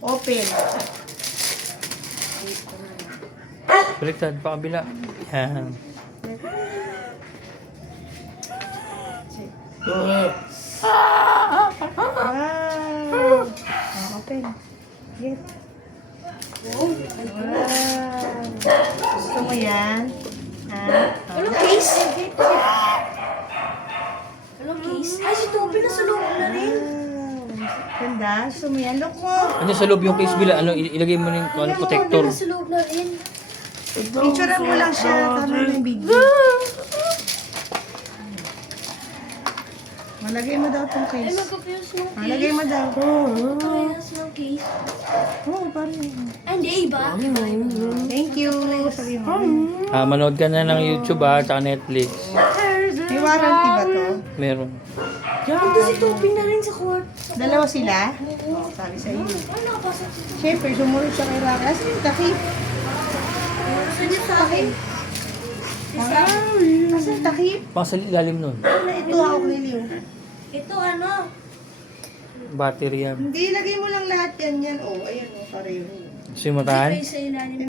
Open. Baliktad, pa kabila. Yan. Wow. Open. Yes. Wow. Gusto mo yan? Ha? Walang case. Walang case. Ay, si Toby nasa loob na rin. Ganda. Gusto mo yan? Look mo. Ano sa loob yung case bila? Ano, ilagay mo ng ano, protector. Nasa loob na rin. Picturean mo lang siya. Tama na yung video. Malagay mo daw itong Ay, case. magka-fuse ng case. Malagay mo daw. Magka-fuse ng case. Oo, parang. Ay, hindi, iba. Thank you. Sabi mo. Manood ka na ng YouTube tsaka Netflix. May warranty ba to? Meron. Ito si Toby na rin sa court. Dalawa sila? Oo, sabi sa iyo. Ano nakapasok si Toby? Siyempre, sumunod siya kay Raka. Asan yung takip? Gusto niya sa akin. Asan yung takip? Baka sa ilalim nun. Ito, hawak ni Leo. Ito ano? Battery yan. Hindi, lagay mo lang lahat yan yan. Oh, ayan, oh, pareho. Gusto yung matahan? Ito yung sa ilalim.